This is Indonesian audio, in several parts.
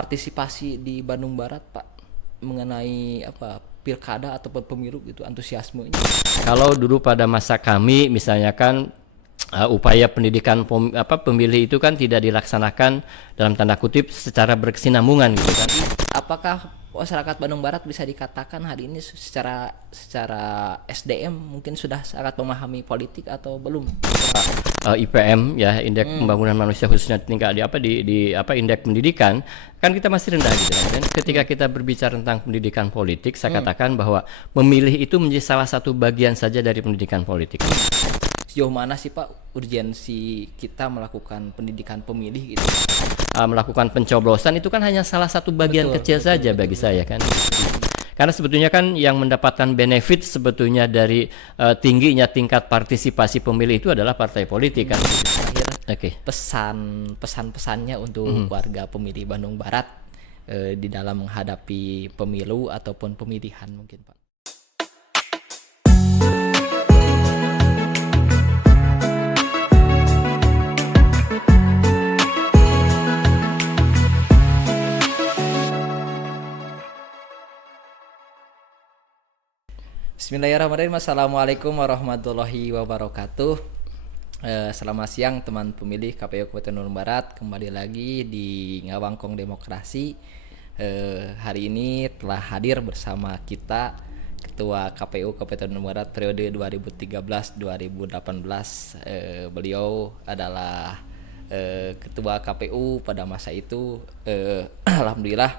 partisipasi di Bandung Barat, Pak, mengenai apa pilkada ataupun pemilu gitu, antusiasmenya? Kalau dulu pada masa kami misalnya kan upaya pendidikan pemilih itu kan tidak dilaksanakan dalam tanda kutip secara berkesinambungan gitu kan. Apakah masyarakat Bandung Barat bisa dikatakan hari ini secara SDM mungkin sudah sangat memahami politik atau belum? IPM ya, indeks pembangunan manusia khususnya tingkat di indeks pendidikan kan kita masih rendah gitu kan. Dan ketika kita berbicara tentang pendidikan politik, saya katakan bahwa memilih itu menjadi salah satu bagian saja dari pendidikan politik. Sejauh mana sih Pak urgensi kita melakukan pendidikan pemilih gitu? Melakukan pencoblosan itu kan hanya salah satu bagian kecil saja bagi saya kan. Karena sebetulnya kan yang mendapatkan benefit sebetulnya dari tingginya tingkat partisipasi pemilih itu adalah partai politik kan. Terakhir, pesan-pesannya untuk warga pemilih Bandung Barat di dalam menghadapi pemilu ataupun pemilihan mungkin Pak. Bismillahirrahmanirrahim. Assalamualaikum warahmatullahi wabarakatuh. Selamat siang teman pemilih KPU Kabupaten Bandung Barat. Kembali lagi di Ngawangkong Demokrasi. Hari ini telah hadir bersama kita Ketua KPU Kabupaten Bandung Barat periode 2013-2018. Beliau adalah Ketua KPU pada masa itu. Alhamdulillah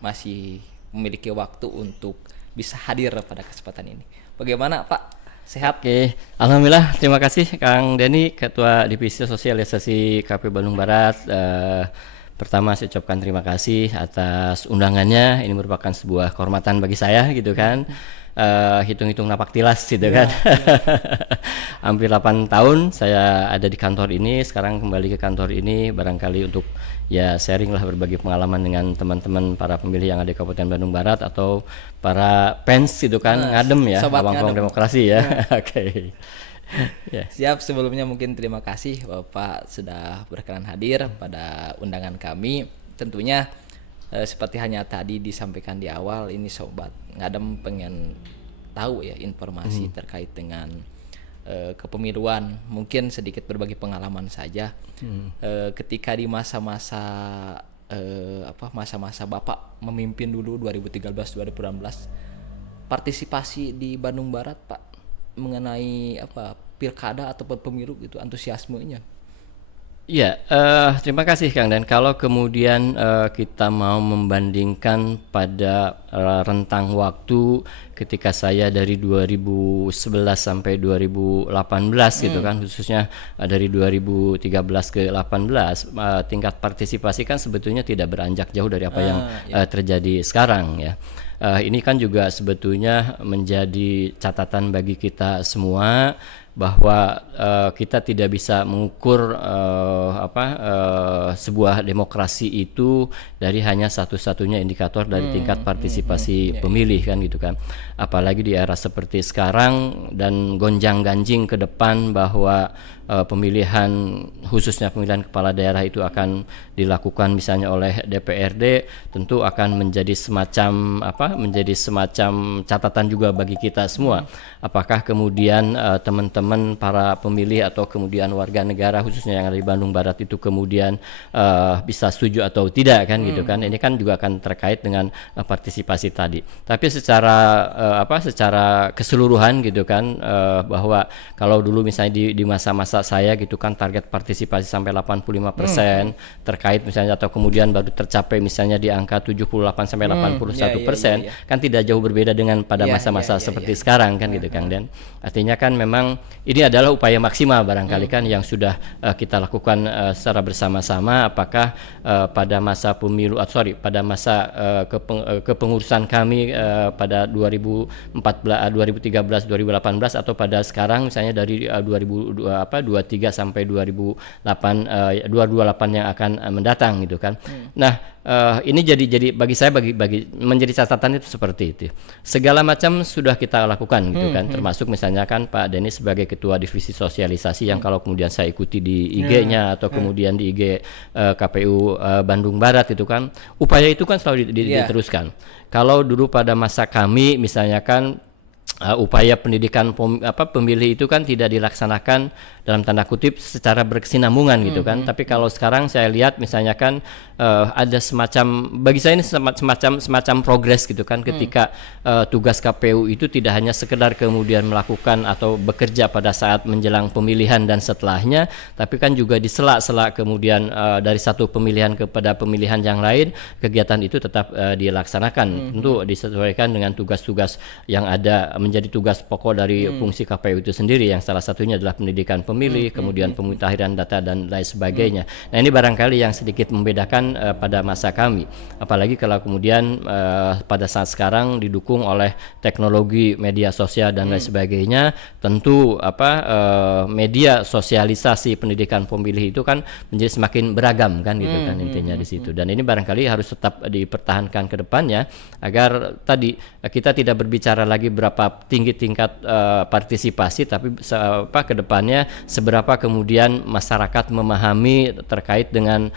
masih memiliki waktu untuk bisa hadir pada kesempatan ini. Bagaimana Pak? Sehat? Oke, alhamdulillah. Terima kasih Kang Denny, Ketua Divisi Sosialisasi KPU Bandung Barat. Pertama saya ucapkan terima kasih atas undangannya. Ini merupakan sebuah kehormatan bagi saya gitu kan. Hitung-hitung napak tilas gitu kan. Hampir 8 tahun saya ada di kantor ini. Sekarang kembali ke kantor ini barangkali untuk ya sharing lah, berbagi pengalaman dengan teman-teman para pemilih yang ada di Kabupaten Bandung Barat atau para fans itu kan, ngadem ya, Ngawangkong Demokrasi ya. Oke. Yeah. Siap, sebelumnya mungkin terima kasih Bapak sudah berkenan hadir pada undangan kami. Tentunya seperti hanya tadi disampaikan di awal, ini sobat ngadem pengen tahu ya informasi terkait dengan kepemiluan, mungkin sedikit berbagi pengalaman saja. Ketika di masa-masa masa-masa Bapak memimpin dulu 2013-2016, partisipasi di Bandung Barat Pak mengenai pilkada ataupun pemilu gitu, antusiasmenya. Ya, terima kasih Kang. Dan kalau kemudian kita mau membandingkan pada rentang waktu ketika saya dari 2011 sampai 2018 gitu kan, khususnya dari 2013 ke 18, tingkat partisipasi kan sebetulnya tidak beranjak jauh dari apa yang terjadi sekarang ya. Ini kan juga sebetulnya menjadi catatan bagi kita semua bahwa kita tidak bisa mengukur sebuah demokrasi itu dari hanya satu-satunya indikator dari tingkat partisipasi pemilih kan gitu kan. Apalagi di era seperti sekarang dan gonjang-ganjing ke depan bahwa pemilihan khususnya pemilihan kepala daerah itu akan dilakukan misalnya oleh DPRD, tentu akan menjadi semacam catatan juga bagi kita semua. Apakah kemudian teman-teman para pemilih atau kemudian warga negara khususnya yang ada di Bandung Barat itu kemudian bisa setuju atau tidak kan gitu kan. Ini kan juga akan terkait dengan partisipasi tadi. Tapi secara keseluruhan gitu kan, bahwa kalau dulu misalnya di masa-masa saya gitu kan target partisipasi sampai 85% terkait misalnya, atau kemudian baru tercapai misalnya di angka 78 sampai 81%, kan tidak jauh berbeda dengan pada masa-masa seperti sekarang kan gitu Kang. Dan artinya kan memang ini adalah upaya maksimal barangkali kan yang sudah kita lakukan secara bersama-sama. Apakah pada masa pemilu pada masa kepengurusan kami pada 2013 2018 atau pada sekarang misalnya dari 2023 sampai 2028 yang akan mendatang gitu kan. Nah, ini jadi bagi saya bagi menjadi catatan itu seperti itu. Segala macam sudah kita lakukan gitu kan, termasuk misalnya kan Pak Denny sebagai sebagai ketua divisi sosialisasi yang kalau kemudian saya ikuti di IG-nya atau kemudian di IG KPU Bandung Barat itu kan upaya itu kan selalu diteruskan. Kalau dulu pada masa kami misalnya kan upaya pendidikan pemilih itu kan tidak dilaksanakan dalam tanda kutip secara berkesinambungan gitu kan. Tapi kalau sekarang saya lihat misalnya kan ada semacam, bagi saya ini semacam progres gitu kan, ketika tugas KPU itu tidak hanya sekedar kemudian melakukan atau bekerja pada saat menjelang pemilihan dan setelahnya, tapi kan juga di sela-sela kemudian dari satu pemilihan kepada pemilihan yang lain, kegiatan itu tetap dilaksanakan. Tentu disesuaikan dengan tugas-tugas yang ada menjadi tugas pokok dari fungsi KPU itu sendiri, yang salah satunya adalah pendidikan pemilih, kemudian pemutahiran data dan lain sebagainya. Nah, ini barangkali yang sedikit membedakan pada masa kami, apalagi kalau kemudian pada saat sekarang didukung oleh teknologi media sosial dan lain sebagainya. Tentu media sosialisasi pendidikan pemilih itu kan menjadi semakin beragam kan gitu kan intinya di situ. Dan ini barangkali harus tetap dipertahankan ke depannya agar tadi kita tidak berbicara lagi berapa tinggi tingkat partisipasi, tapi ke depannya seberapa kemudian masyarakat memahami terkait dengan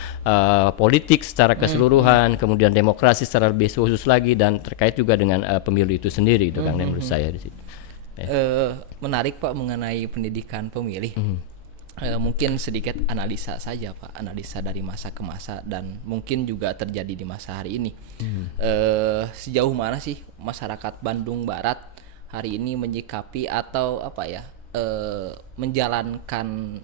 politik secara keseluruhan, kemudian demokrasi secara lebih khusus lagi, dan terkait juga dengan pemilu itu sendiri itu kan menurut saya di situ. Menarik Pak mengenai pendidikan pemilih. Mungkin sedikit analisa saja Pak, analisa dari masa ke masa dan mungkin juga terjadi di masa hari ini. Sejauh mana sih masyarakat Bandung Barat hari ini menyikapi atau menjalankan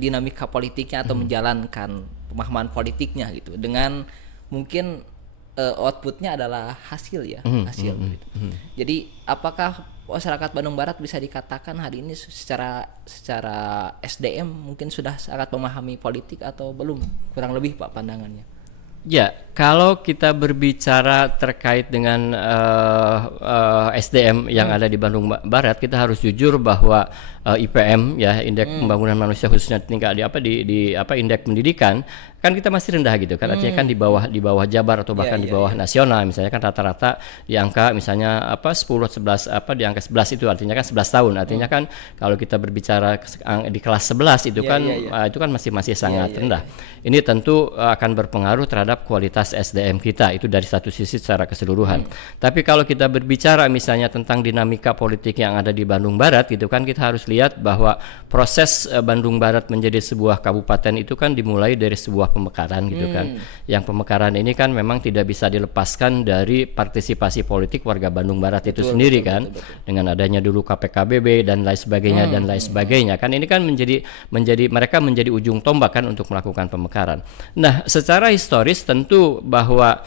dinamika politiknya atau menjalankan pemahaman politiknya gitu, dengan mungkin outputnya adalah hasil hasil gitu. Jadi apakah masyarakat Bandung Barat bisa dikatakan hari ini secara SDM mungkin sudah sangat memahami politik atau belum, kurang lebih Pak pandangannya? Ya, kalau kita berbicara terkait dengan SDM yang ada di Bandung Barat, kita harus jujur bahwa IPM ya, indeks pembangunan manusia khususnya tingkat di indeks pendidikan kan kita masih rendah gitu kan, artinya kan di bawah Jabar atau bahkan di bawah nasional. Misalnya kan rata-rata di angka misalnya 10 11 di angka 11, itu artinya kan 11 tahun. Artinya kan kalau kita berbicara di kelas 11 itu itu kan masih sangat rendah. Ini tentu akan berpengaruh terhadap kualitas SDM kita itu dari satu sisi secara keseluruhan. Tapi kalau kita berbicara misalnya tentang dinamika politik yang ada di Bandung Barat gitu kan, kita harus lihat bahwa proses Bandung Barat menjadi sebuah kabupaten itu kan dimulai dari sebuah pemekaran gitu kan. Yang pemekaran ini kan memang tidak bisa dilepaskan dari partisipasi politik warga Bandung Barat itu sendiri kan. Dengan adanya dulu KPKBB dan lain sebagainya kan, ini kan menjadi mereka menjadi ujung tombak kan untuk melakukan pemekaran. Nah, secara historis tentu bahwa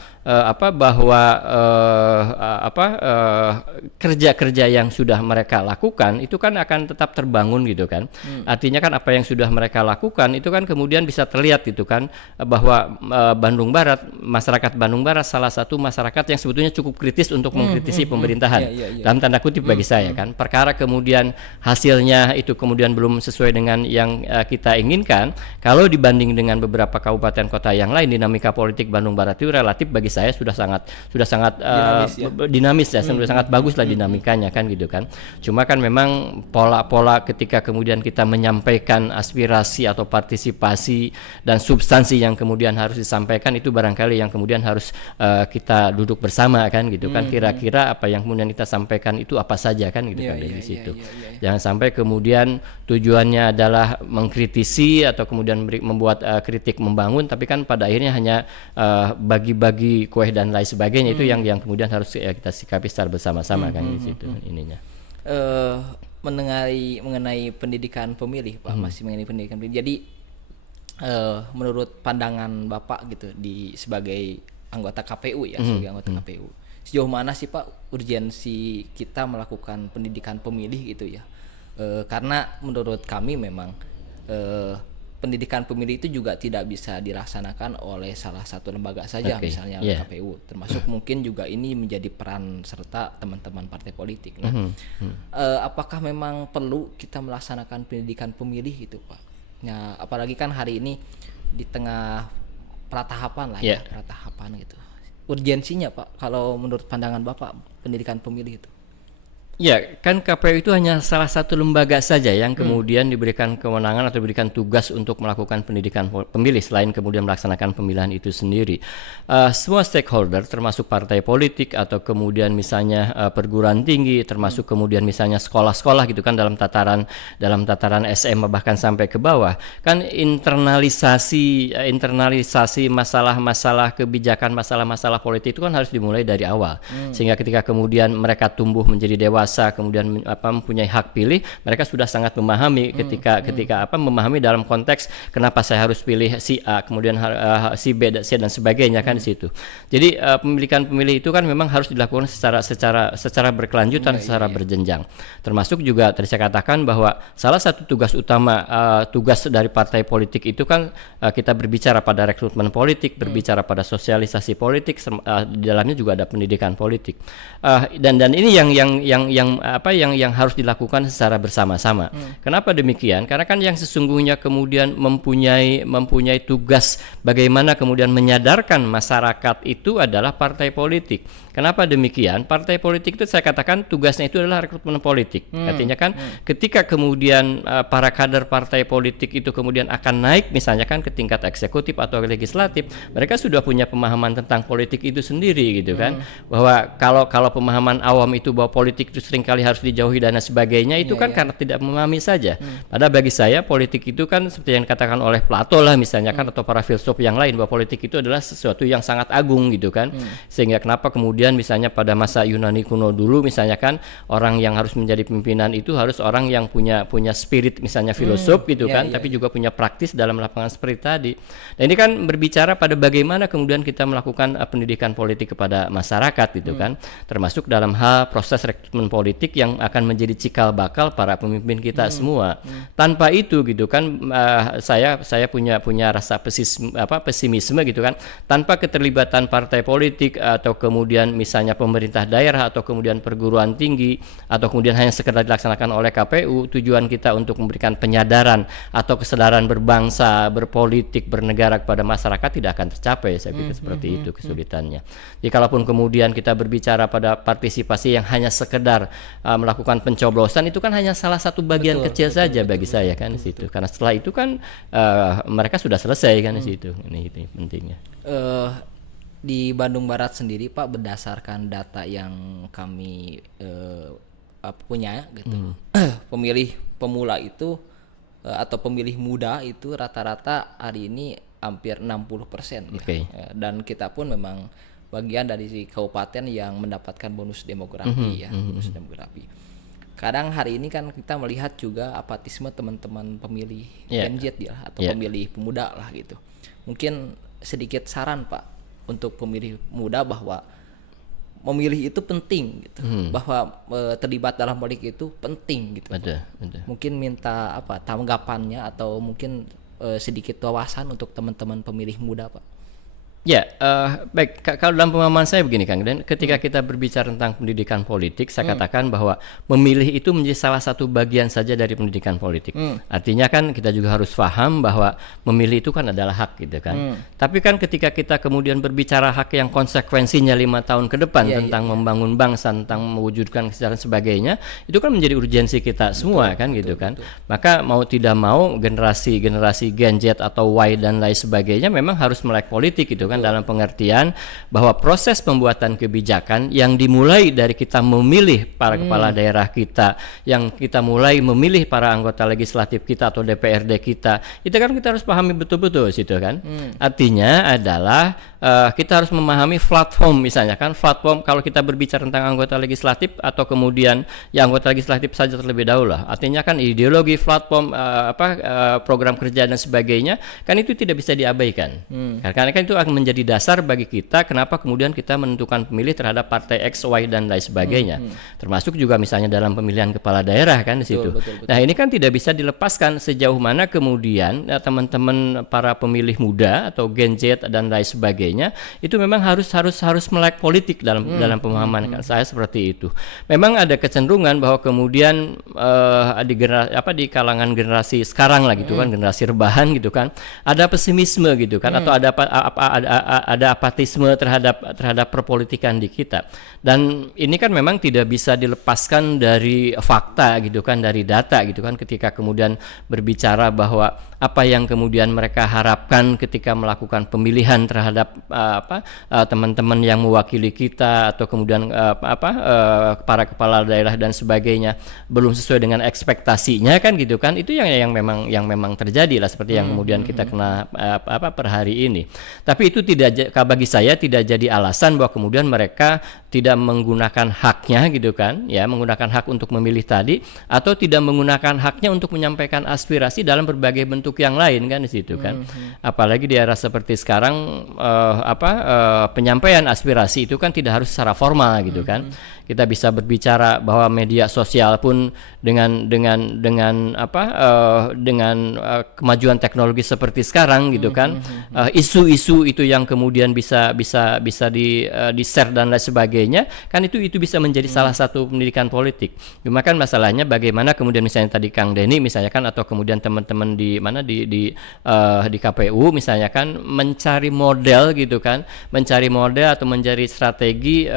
kerja-kerja yang sudah mereka lakukan itu kan akan tetap terbangun gitu kan. Artinya kan apa yang sudah mereka lakukan itu kan kemudian bisa terlihat gitu kan, bahwa Bandung Barat, masyarakat Bandung Barat salah satu masyarakat yang sebetulnya cukup kritis untuk mengkritisi pemerintahan. Dalam tanda kutip bagi saya kan. Perkara kemudian hasilnya itu kemudian belum sesuai dengan yang kita inginkan, kalau dibanding dengan beberapa kabupaten kota yang lain, dinamika politik Bandung Barat itu relatif bagi saya sudah sangat dinamis ya, sudah sangat bagus lah dinamikanya kan gitu kan. Cuma kan memang pola-pola ketika kemudian kita menyampaikan aspirasi atau partisipasi dan substansi yang kemudian harus disampaikan, itu barangkali yang kemudian harus kita duduk bersama kan gitu kan. Kira-kira apa yang kemudian kita sampaikan itu apa saja kan gitu kan dari situ. Jangan sampai kemudian tujuannya adalah mengkritisi atau kemudian membuat kritik membangun, tapi kan pada akhirnya hanya bagi-bagi kue dan lain sebagainya. Itu yang kemudian harus kita sikapi secara bersama-sama kan di situ ininya. Mengenai pendidikan pemilih Pak, masih mengenai pendidikan pemilih. Jadi menurut pandangan Bapak gitu sebagai anggota KPU ya, sebagai anggota KPU, sejauh mana sih Pak urgensi kita melakukan pendidikan pemilih gitu ya? Karena menurut kami memang pendidikan pemilih itu juga tidak bisa dilaksanakan oleh salah satu lembaga saja, misalnya KPU, termasuk mungkin juga ini menjadi peran serta teman-teman partai politik. Nah, apakah memang perlu kita melaksanakan pendidikan pemilih itu Pak? Nah, apalagi kan hari ini di tengah pratahapan lah pratahapan gitu. Urgensinya Pak, kalau menurut pandangan Bapak pendidikan pemilih itu? Ya, kan KPU itu hanya salah satu lembaga saja yang kemudian diberikan kewenangan atau diberikan tugas untuk melakukan pendidikan pemilih selain kemudian melaksanakan pemilihan itu sendiri. Semua stakeholder termasuk partai politik atau kemudian misalnya perguruan tinggi, termasuk kemudian misalnya sekolah-sekolah gitu kan dalam tataran SMA bahkan sampai ke bawah, kan internalisasi masalah-masalah kebijakan, masalah-masalah politik itu kan harus dimulai dari awal. Sehingga ketika kemudian mereka tumbuh menjadi dewasa kemudian mempunyai hak pilih, mereka sudah sangat memahami ketika memahami dalam konteks kenapa saya harus pilih si A kemudian si B C dan sebagainya kan di situ. Jadi pemilikan pemilih itu kan memang harus dilakukan secara berkelanjutan, secara berjenjang. Termasuk juga tadi saya katakan bahwa salah satu tugas utama tugas dari partai politik itu kan kita berbicara pada rekrutmen politik, berbicara pada sosialisasi politik, di dalamnya juga ada pendidikan politik. Dan ini yang harus dilakukan secara bersama-sama. Kenapa demikian? Karena kan yang sesungguhnya kemudian mempunyai tugas bagaimana kemudian menyadarkan masyarakat itu adalah partai politik. Kenapa demikian? Partai politik itu saya katakan tugasnya itu adalah rekrutmen politik. Artinya kan ketika kemudian para kader partai politik itu kemudian akan naik misalnya kan ke tingkat eksekutif atau legislatif, mereka sudah punya pemahaman tentang politik itu sendiri gitu kan. Bahwa kalau pemahaman awam itu bahwa politik itu seringkali harus dijauhi dan sebagainya itu karena tidak memahami saja. Padahal bagi saya politik itu kan seperti yang dikatakan oleh Plato lah misalnya kan atau para filsuf yang lain bahwa politik itu adalah sesuatu yang sangat agung gitu kan. Sehingga kenapa kemudian misalnya pada masa Yunani kuno dulu misalnya kan orang yang harus menjadi pimpinan itu harus orang yang punya spirit misalnya filosof gitu kan, tapi juga punya praktis dalam lapangan seperti tadi. Dan ini kan berbicara pada bagaimana kemudian kita melakukan pendidikan politik kepada masyarakat gitu kan. Termasuk dalam hal proses rekrutmen politik yang akan menjadi cikal bakal para pemimpin kita semua. Tanpa itu gitu kan saya punya rasa pesimisme gitu kan. Tanpa keterlibatan partai politik atau kemudian misalnya pemerintah daerah atau kemudian perguruan tinggi atau kemudian hanya sekedar dilaksanakan oleh KPU, tujuan kita untuk memberikan penyadaran atau kesadaran berbangsa, berpolitik, bernegara kepada masyarakat tidak akan tercapai. Saya pikir seperti itu kesulitannya. Jadi kalaupun kemudian kita berbicara pada partisipasi yang hanya sekedar melakukan pencoblosan itu kan hanya salah satu bagian kecil saja bagi saya kan di situ. Karena setelah itu kan mereka sudah selesai kan di situ. Ini pentingnya. Di Bandung Barat sendiri Pak, berdasarkan data yang kami punya gitu, pemilih pemula itu atau pemilih muda itu rata-rata hari ini hampir 60%. Dan kita pun memang bagian dari kabupaten yang mendapatkan bonus demografi bonus demografi. Kadang hari ini kan kita melihat juga apatisme teman-teman pemilih Gen Z atau pemilih pemuda lah gitu. Mungkin sedikit saran Pak untuk pemilih muda bahwa memilih itu penting gitu, bahwa terlibat dalam politik itu penting gitu. Betul. Mungkin minta tanggapannya atau mungkin sedikit wawasan untuk teman-teman pemilih muda Pak. Ya, baik. Kalau dalam pemahaman saya begini Kang, dan ketika kita berbicara tentang pendidikan politik, saya katakan bahwa memilih itu menjadi salah satu bagian saja dari pendidikan politik. Artinya kan kita juga harus paham bahwa memilih itu kan adalah hak gitu kan. Tapi kan ketika kita kemudian berbicara hak yang konsekuensinya 5 tahun ke depan tentang membangun bangsa, tentang mewujudkan kesejahteraan sebagainya, itu kan menjadi urgensi kita semua kan gitu kan. Maka mau tidak mau generasi Gen Z atau Y dan lain sebagainya memang harus melek politik gitu kan. Dalam pengertian bahwa proses pembuatan kebijakan yang dimulai dari kita memilih para kepala daerah kita, yang kita mulai memilih para anggota legislatif kita atau DPRD kita, itu kan kita harus pahami betul-betul situ kan. Artinya adalah kita harus memahami platform misalnya kan, platform kalau kita berbicara tentang anggota legislatif atau kemudian ya anggota legislatif saja terlebih dahulu lah. Artinya kan ideologi, platform, program kerja dan sebagainya kan itu tidak bisa diabaikan. Karena kan itu akan menjadi dasar bagi kita kenapa kemudian kita menentukan pemilih terhadap partai X, Y dan lain sebagainya. Termasuk juga misalnya dalam pemilihan kepala daerah kan di situ. Betul. Nah, ini kan tidak bisa dilepaskan sejauh mana kemudian teman-teman para pemilih muda atau Gen Z dan lain sebagainya sebagainya, itu memang harus melek politik dalam pemahaman saya seperti itu. Memang ada kecenderungan bahwa kemudian di kalangan generasi sekarang lah gitu kan, generasi rebahan gitu kan, ada pesimisme gitu kan, atau ada apatisme terhadap perpolitikan di kita. Dan ini kan memang tidak bisa dilepaskan dari fakta gitu kan, dari data gitu kan, ketika kemudian berbicara bahwa apa yang kemudian mereka harapkan ketika melakukan pemilihan terhadap teman-teman yang mewakili kita, atau kemudian para kepala daerah dan sebagainya belum sesuai dengan ekspektasinya kan gitu kan, itu yang memang terjadi lah, seperti yang kemudian kita kena per hari ini. Tapi itu bagi saya tidak jadi alasan bahwa kemudian mereka tidak menggunakan haknya gitu kan, ya, menggunakan hak untuk memilih tadi, atau tidak menggunakan haknya untuk menyampaikan aspirasi dalam berbagai bentuk yang lain kan di situ kan. Apalagi di era seperti sekarang, penyampaian aspirasi itu kan tidak harus secara formal gitu kan. Kita bisa berbicara bahwa media sosial pun dengan kemajuan teknologi seperti sekarang gitu kan, isu-isu itu yang kemudian bisa di share dan lain sebagainya kan, itu bisa menjadi salah satu pendidikan politik. Cuma kan masalahnya bagaimana kemudian misalnya tadi Kang Denny misalnya kan, atau kemudian teman-teman di KPU misalnya kan, mencari model gitu kan, atau mencari strategi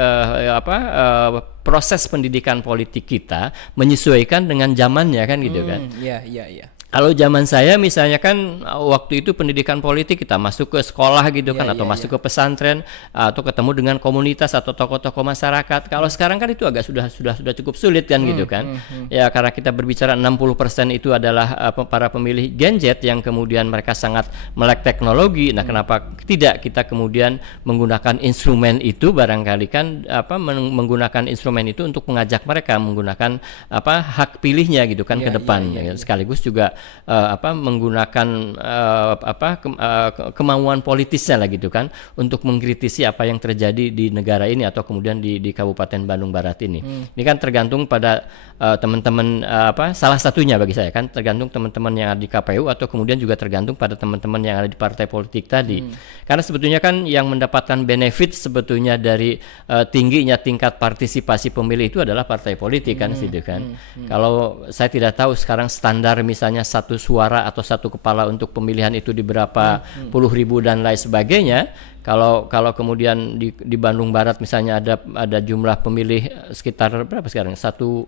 proses pendidikan politik kita menyesuaikan dengan zamannya kan gitu kan. Iya. Kalau zaman saya misalnya kan, waktu itu pendidikan politik kita masuk ke sekolah gitu kan, atau masuk ke pesantren, atau ketemu dengan komunitas atau tokoh-tokoh masyarakat. Kalau sekarang kan itu agak sudah cukup sulit kan gitu kan. Ya karena kita berbicara 60% itu adalah para pemilih Gen Z yang kemudian mereka sangat melek teknologi. Nah, kenapa tidak kita kemudian menggunakan instrumen itu, barangkali kan menggunakan instrumen itu untuk mengajak mereka menggunakan hak pilihnya gitu kan ke depan. Sekaligus juga menggunakan kemauan politisnya lah gitu kan, untuk mengkritisi apa yang terjadi di negara ini, atau kemudian di Kabupaten Bandung Barat ini. Ini kan tergantung pada teman-teman, salah satunya bagi saya kan tergantung teman-teman yang ada di KPU, atau kemudian juga tergantung pada teman-teman yang ada di partai politik tadi. Karena sebetulnya kan yang mendapatkan benefit sebetulnya dari tingginya tingkat partisipasi pemilih itu adalah partai politik kan gitu kan. Kalau saya tidak tahu sekarang standar misalnya satu suara atau satu kepala untuk pemilihan itu di berapa puluh ribu dan lain sebagainya. Kalau kemudian di Bandung Barat misalnya ada jumlah pemilih sekitar berapa sekarang? 1.300.000.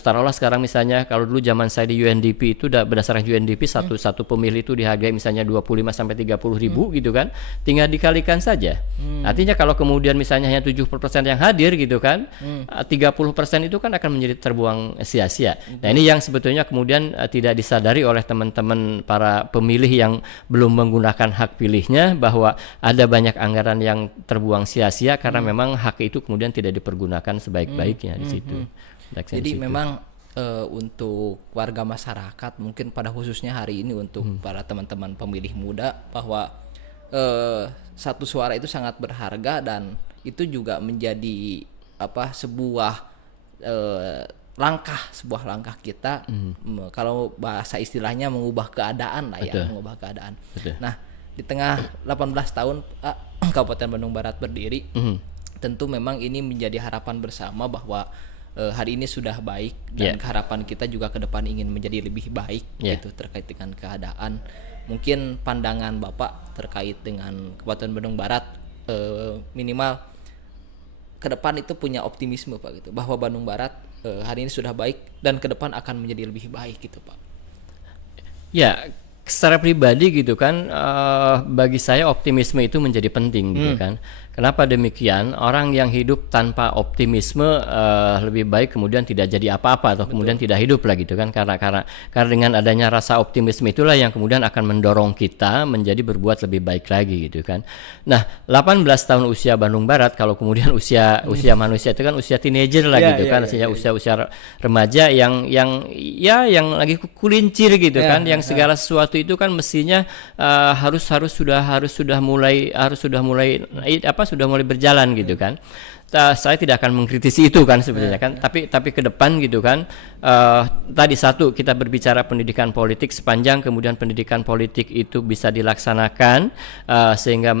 Taruhlah sekarang misalnya, kalau dulu zaman saya di UNDP itu berdasarkan UNDP satu pemilih itu dihargai misalnya 25 sampai 30 ribu gitu kan. Tinggal dikalikan saja. Artinya kalau kemudian misalnya hanya 70% yang hadir gitu kan, 30% itu kan akan menjadi terbuang sia-sia. Nah, ini yang sebetulnya kemudian tidak disadari oleh teman-teman para pemilih yang belum menggunakan hak pilih, bahwa ada banyak anggaran yang terbuang sia-sia karena memang hak itu kemudian tidak dipergunakan sebaik-baiknya di situ. Jadi memang untuk warga masyarakat, mungkin pada khususnya hari ini untuk para teman-teman pemilih muda, bahwa satu suara itu sangat berharga, dan itu juga menjadi sebuah langkah kita, kalau bahasa istilahnya mengubah keadaan lah ya. Mengubah keadaan. Nah, di tengah 18 tahun Kabupaten Bandung Barat berdiri, tentu memang ini menjadi harapan bersama bahwa hari ini sudah baik, dan harapan kita juga ke depan ingin menjadi lebih baik gitu terkait dengan keadaan. Mungkin pandangan Bapak terkait dengan Kabupaten Bandung Barat, minimal ke depan itu punya optimisme Pak gitu, bahwa Bandung Barat hari ini sudah baik dan ke depan akan menjadi lebih baik gitu Pak. Ya, secara pribadi gitu kan, bagi saya optimisme itu menjadi penting gitu kan. Kenapa demikian? Orang yang hidup tanpa optimisme lebih baik kemudian tidak jadi apa-apa, atau kemudian tidak hidup lah gitu kan. Karena dengan adanya rasa optimisme itulah yang kemudian akan mendorong kita menjadi berbuat lebih baik lagi gitu kan. Nah, 18 tahun usia Bandung Barat, kalau kemudian usia manusia itu kan usia teenager lah gitu kan, usia remaja yang lagi kulincir gitu kan, yang segala sesuatu itu kan mestinya sudah mulai berjalan gitu kan. saya tidak akan mengkritisi itu kan sebenarnya kan, tapi ke depan gitu kan, tadi satu, kita berbicara pendidikan politik, sepanjang kemudian pendidikan politik itu bisa dilaksanakan sehingga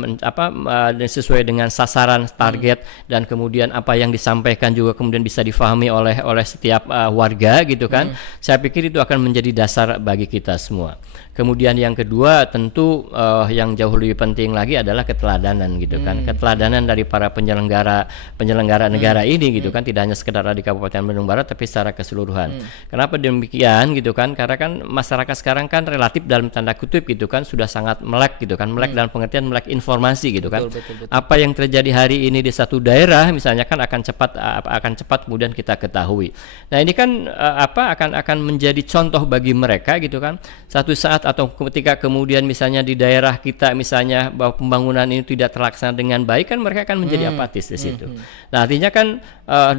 sesuai dengan sasaran target, dan kemudian apa yang disampaikan juga kemudian bisa difahami oleh setiap warga gitu kan. Saya pikir itu akan menjadi dasar bagi kita semua. Kemudian yang kedua tentu yang jauh lebih penting lagi adalah keteladanan gitu kan, keteladanan dari para penyelenggara negara ini gitu kan, tidak hanya sekedar di Kabupaten Bandung Barat tapi secara keseluruhan. Kenapa demikian gitu kan? Karena kan masyarakat sekarang kan relatif dalam tanda kutip gitu kan sudah sangat melek gitu kan, melek dalam pengertian melek informasi gitu kan. Betul. Apa yang terjadi hari ini di satu daerah misalnya kan akan cepat kemudian kita ketahui. Nah, ini kan akan menjadi contoh bagi mereka gitu kan. Satu saat atau ketika kemudian misalnya di daerah kita misalnya bahwa pembangunan ini tidak terlaksana dengan baik, kan mereka akan menjadi apatis di situ. Nah, artinya kan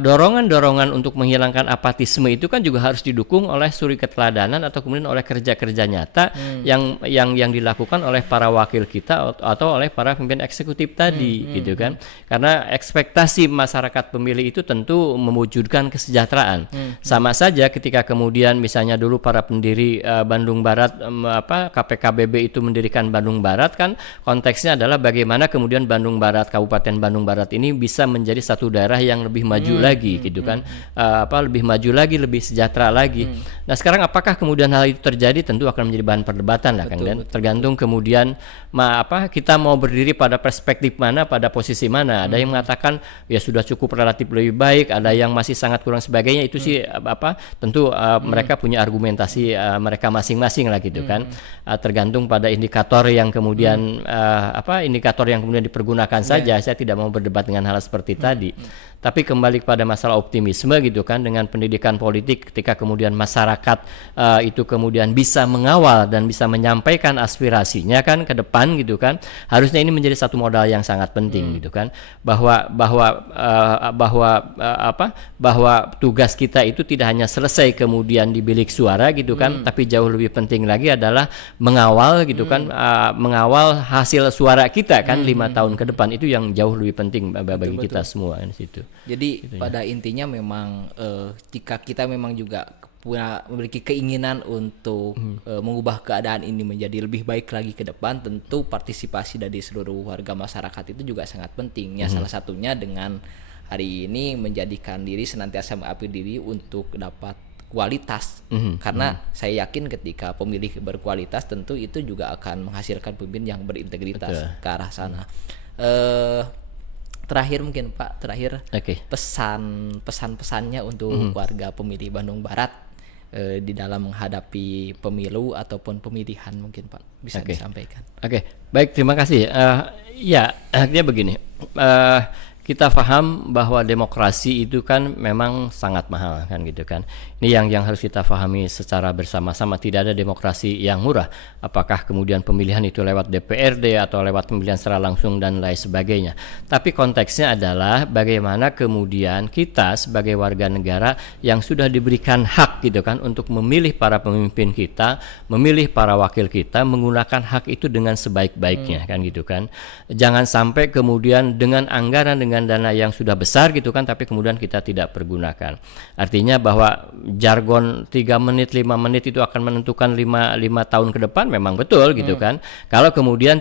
dorongan untuk menghilangkan apatisme itu kan juga harus didukung oleh suri keteladanan atau kemudian oleh kerja-kerja nyata yang dilakukan oleh para wakil kita atau oleh para pemimpin eksekutif tadi gitu kan. Karena ekspektasi masyarakat pemilih itu tentu mewujudkan kesejahteraan. Sama saja ketika kemudian misalnya dulu para pendiri Bandung Barat, KPKBB itu mendirikan Bandung Barat, kan konteksnya adalah bagaimana kemudian Bandung Barat, Kabupaten Bandung Barat ini bisa menjadi satu daerah yang lebih maju lagi gitu kan, lebih maju lagi, lebih sejahtera lagi. Nah, sekarang apakah kemudian hal itu terjadi, tentu akan menjadi bahan perdebatan lah, Kang Dan. Tergantung kemudian kita mau berdiri pada perspektif mana, pada posisi mana. Ada yang mengatakan ya sudah cukup relatif lebih baik, ada yang masih sangat kurang sebagainya. Itu sih tentu mereka punya argumentasi mereka masing-masing lah gitu kan. Tergantung pada indikator yang kemudian indikator yang kemudian dipergunakan saja. Saya tidak mau berdebat dengan hal seperti tadi. Tapi kembali kepada masalah optimisme gitu kan, dengan pendidikan politik, ketika kemudian masyarakat itu kemudian bisa mengawal dan bisa menyampaikan aspirasinya kan ke depan gitu kan, harusnya ini menjadi satu modal yang sangat penting gitu kan, bahwa tugas kita itu tidak hanya selesai kemudian di bilik suara gitu kan, tapi jauh lebih penting lagi adalah mengawal gitu kan, mengawal hasil suara kita kan 5 tahun ke depan, itu yang jauh lebih penting bagi kita semua di situ. Jadi pada intinya memang jika kita memang juga memiliki keinginan untuk mengubah keadaan ini menjadi lebih baik lagi ke depan, tentu partisipasi dari seluruh warga masyarakat itu juga sangat penting. Ya, salah satunya dengan hari ini menjadikan diri senantiasa mengupgrade diri untuk dapat kualitas. Karena saya yakin ketika pemilih berkualitas tentu itu juga akan menghasilkan pemimpin yang berintegritas ke arah sana. Terakhir mungkin Pak, pesan-pesannya untuk warga pemilih Bandung Barat di dalam menghadapi pemilu ataupun pemilihan mungkin Pak bisa disampaikan. Baik, terima kasih. Akhirnya begini, kita paham bahwa demokrasi itu kan memang sangat mahal kan gitu kan. Ini yang harus kita pahami secara bersama-sama. Tidak ada demokrasi yang murah. Apakah kemudian pemilihan itu lewat DPRD atau lewat pemilihan secara langsung dan lain sebagainya. Tapi konteksnya adalah bagaimana kemudian kita sebagai warga negara yang sudah diberikan hak gitu kan untuk memilih para pemimpin kita, memilih para wakil kita, menggunakan hak itu dengan sebaik-baiknya kan gitu kan. Jangan sampai kemudian dengan anggaran, dengan dana yang sudah besar gitu kan, tapi kemudian kita tidak pergunakan. Artinya bahwa jargon 3 menit 5 menit itu akan menentukan 5 tahun ke depan, memang betul gitu kan. Kalau kemudian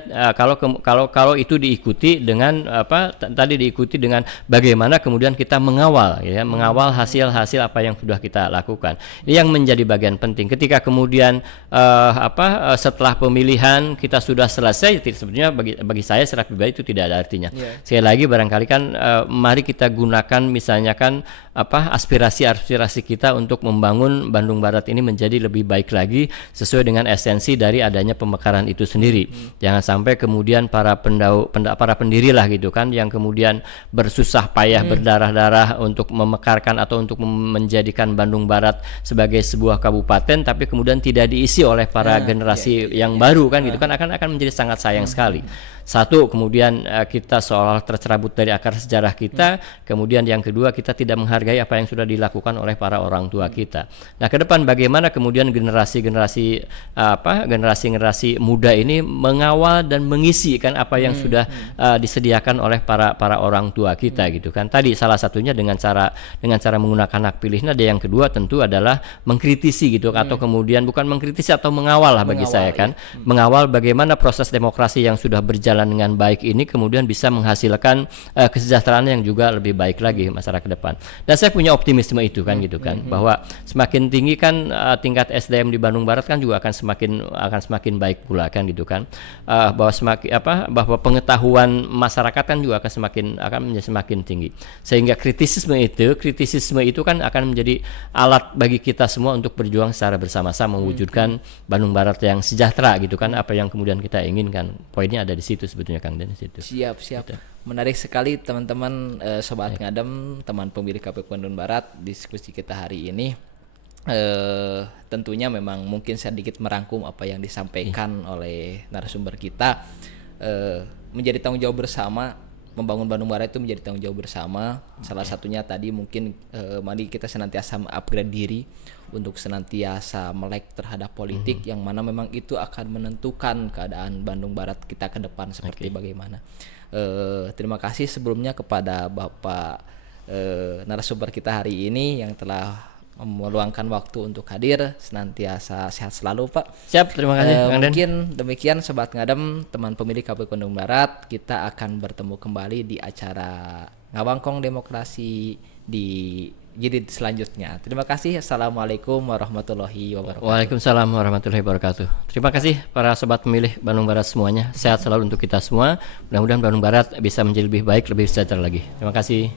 kalau itu diikuti dengan diikuti dengan bagaimana kemudian kita mengawal mengawal hasil-hasil apa yang sudah kita lakukan. Ini yang menjadi bagian penting. Ketika kemudian setelah pemilihan kita sudah selesai, sebenarnya bagi saya secara pribadi itu tidak ada artinya. Sekali lagi barangkali kan mari kita gunakan misalnya kan aspirasi kita untuk membangun Bandung Barat ini menjadi lebih baik lagi sesuai dengan esensi dari adanya pemekaran itu sendiri. Jangan sampai kemudian para pendiri lah gitu kan yang kemudian bersusah payah berdarah-darah untuk memekarkan atau untuk menjadikan Bandung Barat sebagai sebuah kabupaten, tapi kemudian tidak diisi oleh para generasi yang baru kan gitu kan, akan menjadi sangat sayang sekali. Satu, kemudian kita seolah tercerabut dari akar sejarah-sejarah kita, kemudian yang kedua kita tidak menghargai apa yang sudah dilakukan oleh para orang tua kita. Nah, ke depan bagaimana kemudian generasi muda ini mengawal dan mengisi kan apa yang sudah disediakan oleh para orang tua kita gitu kan. Tadi salah satunya dengan cara menggunakan hak pilih. Nah, yang kedua tentu adalah mengkritisi gitu atau kemudian bukan mengkritisi atau mengawal lah bagi saya kan. Mengawal bagaimana proses demokrasi yang sudah berjalan dengan baik ini kemudian bisa menghasilkan kesejahteraan yang juga lebih baik lagi masyarakat ke depan. Dan saya punya optimisme itu kan gitu kan bahwa semakin tinggi kan tingkat SDM di Bandung Barat kan juga akan semakin baik pula kan gitu kan. Bahwa pengetahuan masyarakat kan juga akan menjadi semakin tinggi. Sehingga kritisisme itu kan akan menjadi alat bagi kita semua untuk berjuang secara bersama-sama mewujudkan Bandung Barat yang sejahtera gitu kan, apa yang kemudian kita inginkan. Poinnya ada di situ sebetulnya Kang Den, di situ. Siap. Gitu. Menarik sekali teman-teman Sobat Ngadem, teman pemilih KPU Bandung Barat, diskusi kita hari ini. Tentunya memang mungkin sedikit merangkum apa yang disampaikan oleh narasumber kita. Menjadi tanggung jawab bersama, membangun Bandung Barat itu menjadi tanggung jawab bersama. Salah satunya tadi mungkin mari kita senantiasa upgrade diri untuk senantiasa melek terhadap politik yang mana memang itu akan menentukan keadaan Bandung Barat kita ke depan seperti bagaimana. Terima kasih sebelumnya kepada Bapak narasumber kita hari ini yang telah meluangkan waktu untuk hadir. Senantiasa sehat selalu Pak. Siap, terima kasih Kang Den. Mungkin demikian Sobat Ngadem, teman pemilih KPU Bandung Barat. Kita akan bertemu kembali di acara Ngawangkong Demokrasi di jilid selanjutnya. Terima kasih. Assalamualaikum warahmatullahi wabarakatuh. Waalaikumsalam warahmatullahi wabarakatuh. Terima kasih para sobat pemilih Bandung Barat semuanya. Sehat selalu untuk kita semua. Mudah-mudahan Bandung Barat bisa menjadi lebih baik, lebih sejahtera lagi. Terima kasih.